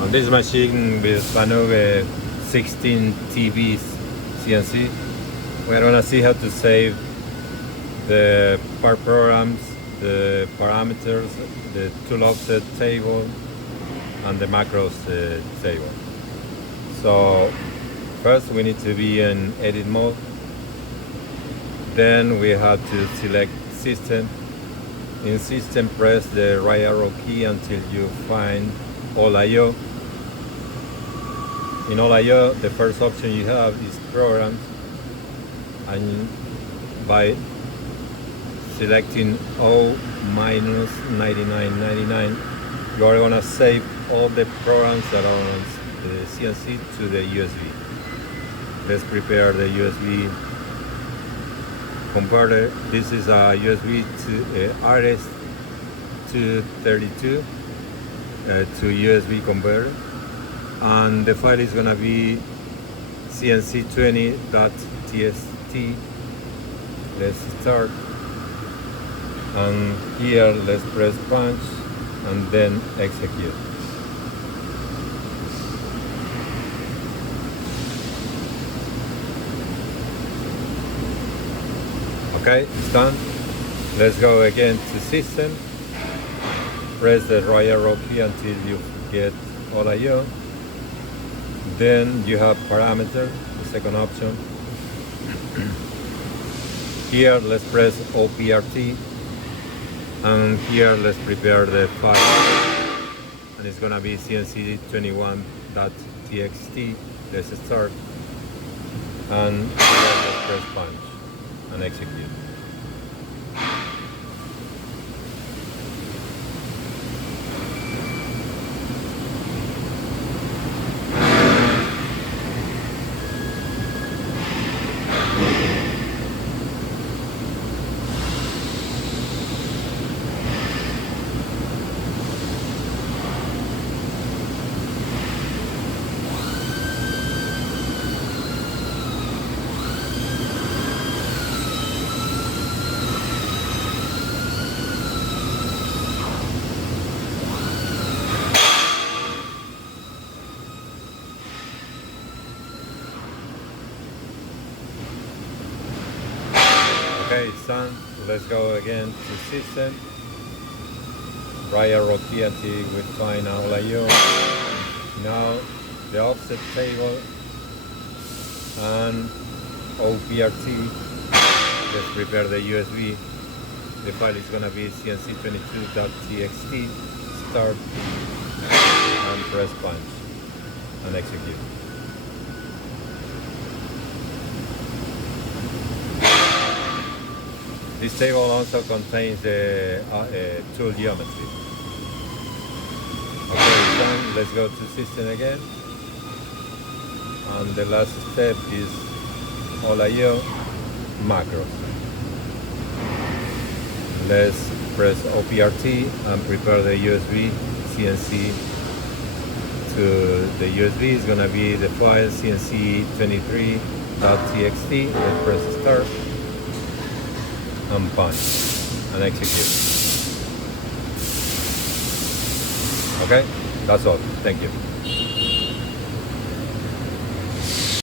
On this machine with FANUC 16 TB CNC, we're gonna see how to save the part programs, the parameters, the tool offset table, and the macros table. So first we need to be in edit mode. Then we have to select system. In system, press the right arrow key until you find all I/O. In all I/O, the first option you have is programs, and by selecting O-9999, you are going to save all the programs that are on the CNC to the USB. Let's prepare the USB converter. This is a USB to RS-232 to USB converter, and the file is going to be cnc20.txt. Let's start, and here let's press punch and then execute. Okay, it's done. Let's go again to system. Press the right arrow key until you get all I/O. Then you have parameter, the second option. Here let's press OPRT, and here let's prepare the file, and it's gonna be cnc21.txt. Let's start, and let's press punch and execute. Okay, it's done. Let's go again to system. Right arrow key until we find all I/O. Now the offset table and OPRT. Let's prepare the USB. The file is gonna be cnc22.txt. Start and press punch and execute. This table also contains the tool geometry. Okay, done. Let's go to system again. And the last step is all I/O macros. Let's press OPRT and prepare the USB CNC to the USB. Is gonna be the file cnc23.txt. Let's press start and punch and execute. Okay, that's all. Thank you.